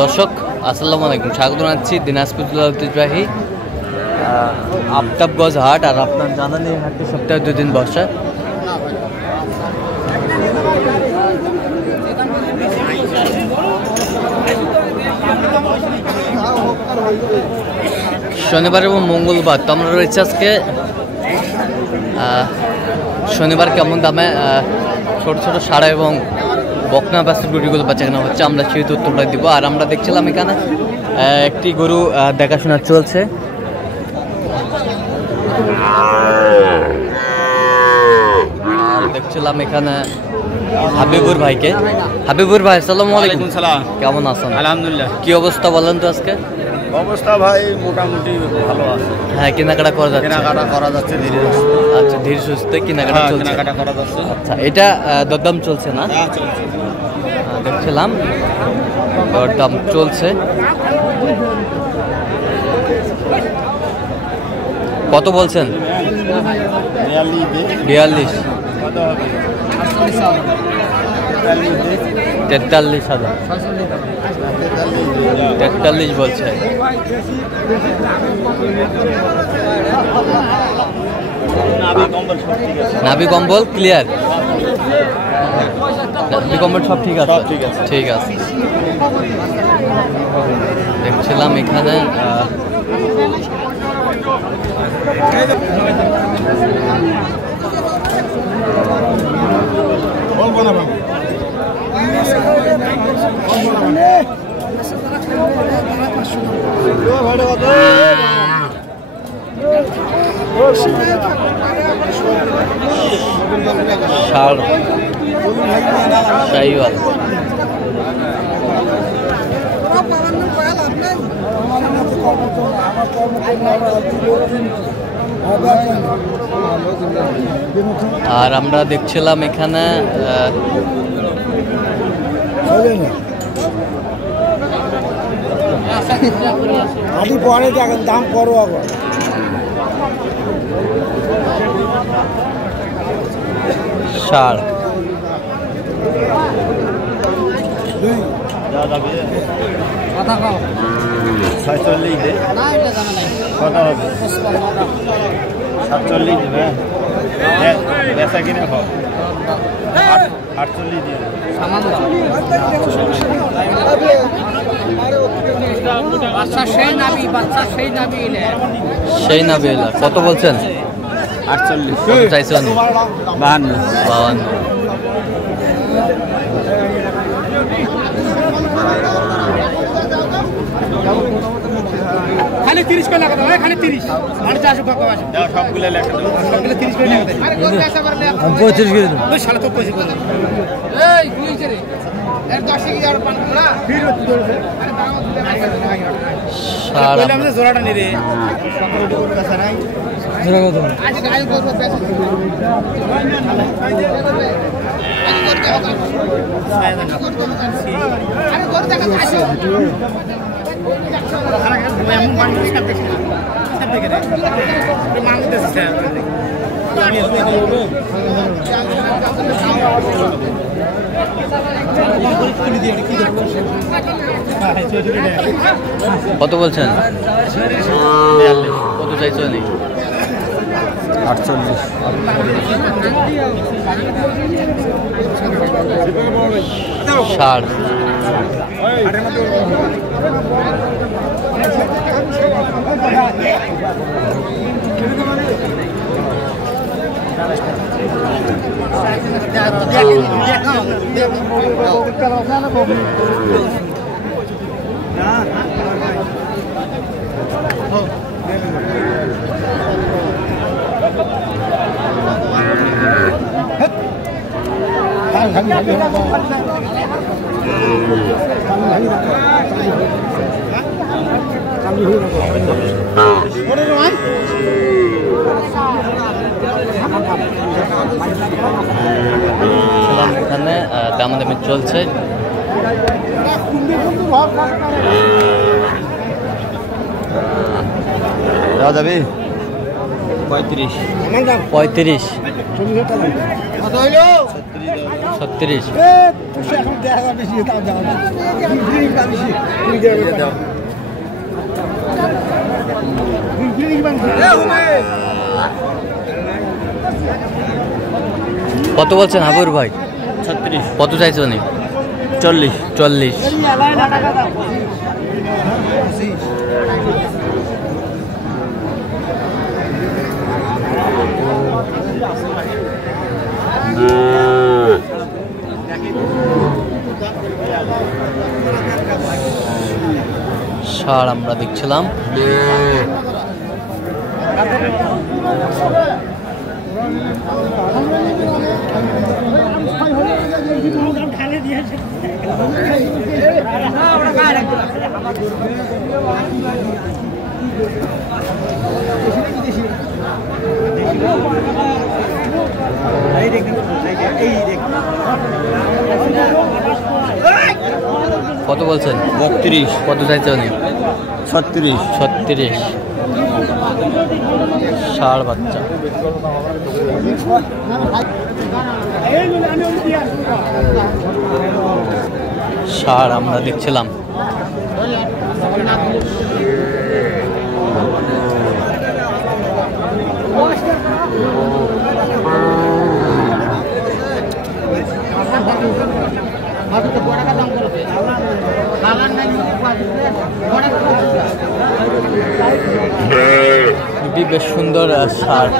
দর্শক আসসালামু আলাইকুম, স্বাগত জানাচ্ছি দিনাজপুর জেলার ঐতিহ্যবাহী আফতাবগঞ্জ হাট। আর আপনার জানা নেই, হাটটি সপ্তাহে 2 দিন বসে। শনিবার এবং মঙ্গলবার তো আমরা রয়েছে আজকে। শনিবার কেমন দামে ছোট ছোট সাড়া এবং বকনা বাছুর গরুগুলো বেচাকেনা হচ্ছে, আমরা সেই তথ্যটা দিব। আর আমরা দেখছিলাম এখানে একটি গরু দেখাশোনা চলছে। আর দেখছিলাম এখানে হাবিবুর ভাইকে। হাবিবুর ভাই আসসালামু আলাইকুম। কেমন আছেন? আলহামদুলিল্লাহ। কি অবস্থা বলেন তো আজকে? অবস্থা ভাই মোটামুটি ভালো আছে। হ্যাঁ, কেনাকাটা করা যাচ্ছে। কেনাকাটা করা যাচ্ছে ধীরে আচ্ছা, ধীরে সুস্থে কেনাকাটা চলছে। কেনাকাটা করা যাচ্ছে। আচ্ছা, এটা দরদাম চলছে না? চলছে। দেখছিলাম দরদাম চলছে। কত বলছেন? 42। 43,000। 43 বলছে। নাভি কম্বল ক্লিয়ার? নাভি কম্বল সব ঠিক আছে? ঠিক আছে। দেখছিলাম এখানে শাহিওয়াল। আর আমরা দেখছিলাম এখানে পরে দেখেন দাম করো আবার। ষাড় কথা কও। 46 দে। কত হবে? 47 দিবে। বেচা কিনে খাও। 48 দিয়ে। সামান দাও। বাচ্চা সেই নাবি এলে। সেই নাবি এলা। কত বলছেন? 48। কত চাইছেন? 52। খালি 30 করে লাগা দাও, খালি 30 আর 400 টাকা আছে। দাও সবগুলো লেখা দাও। সবগুলো 30 করে লাগা দাও। আরে কোন পয়সা পারলে? 35 করে দাও। ওই শালা তো পয়সা করে। এই কইছে রে। এর 10 কি আর পান না? ফির তুই ধরে। আরে দাও তুই ষাড় বললাম যে জোড়াটা নি রে। 17 করে পয়সা নাই। জোড়া কত? আজ গাই করব পয়সা। আরে করে দেখা আছে। কত বলছেন? কত চাইছেন? 48। ষাড়। এখানে দামাদামি চলছে। যাওয়া যাবে? 35 35 কত হইলো 36 কত বলছেন হাবুর ভাই? 36 কত চাইছো নি? 40 40 ষাঁড় আমরা দেখছিলাম। কত বলছেন? 32 কত চাইছো নি? 36 36 ষাঁড় বাচ্চা। ষাঁড় আমরা দেখছিলাম। দুটি বেশ সুন্দর ষাঁড়।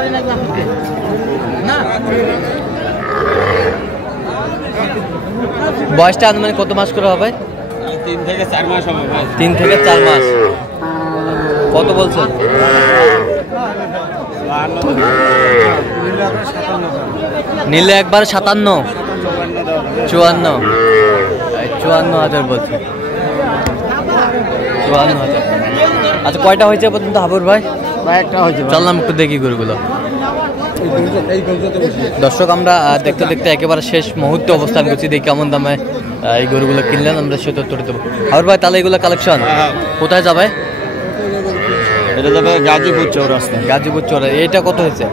বয়সটা আনুমানিক কত মাস করে হবে? 3 থেকে 4 মাস হবে ভাই। 3 থেকে 4 মাস। কত বলছেন? নিলে একবার 57 54 54,000 বলছে। 54,000। আচ্ছা কয়টা হয়েছে পর্যন্ত হাবুর ভাই? একটা হয়েছে চললাম একটু দেখি গরুগুলো। দর্শক আমরা দেখতে দেখতে একেবারে শেষ মুহূর্তে অবস্থান করছি। দেখি কেমন দামে এই গরুগুলো কিনলেন আমরা সে তথ্য দেবো। হাবুর ভাই তাহলে এগুলো কালেকশন কোথায় যাবে? এটা যাবে গাজীপুর চৌরাস্তা। গাজীপুর চৌরাস্তা। এইটা কত হয়েছে?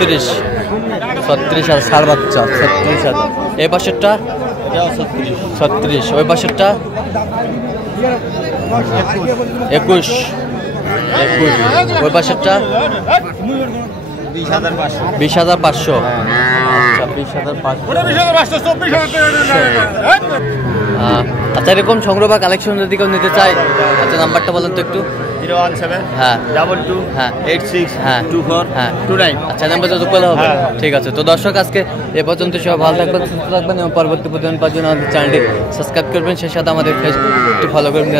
36 36,000 ষাঁড় বাচ্চা। 36,000। এই পাশেরটা এটাও 36 36। ওই পাশেরটা 21 21। ওই পাশেরটা 20,500 20,500। আচ্ছা 20,500। আচ্ছা এরকম সংগ্রহ বা কালেকশন যদি কেউ নিতে চায়, আচ্ছা নাম্বারটা বলেন তো একটু। 017 হ্যাঁ 22 হ্যাঁ 86 হ্যাঁ 24 হ্যাঁ 29। আচ্ছা নাম্বার যত করলে হবে। হ্যাঁ। ঠিক আছে তো দর্শক আজকে এ পর্যন্ত সবাই ভালো থাকবেন, সুস্থ থাকবেন এবং পরবর্তী প্রতিদিন পাওয়ার জন্য আমাদের চ্যানেলটি সাবস্ক্রাইব করবেন, সেই সাথে আমাদের ফেসবুকটি ফলো করবেন।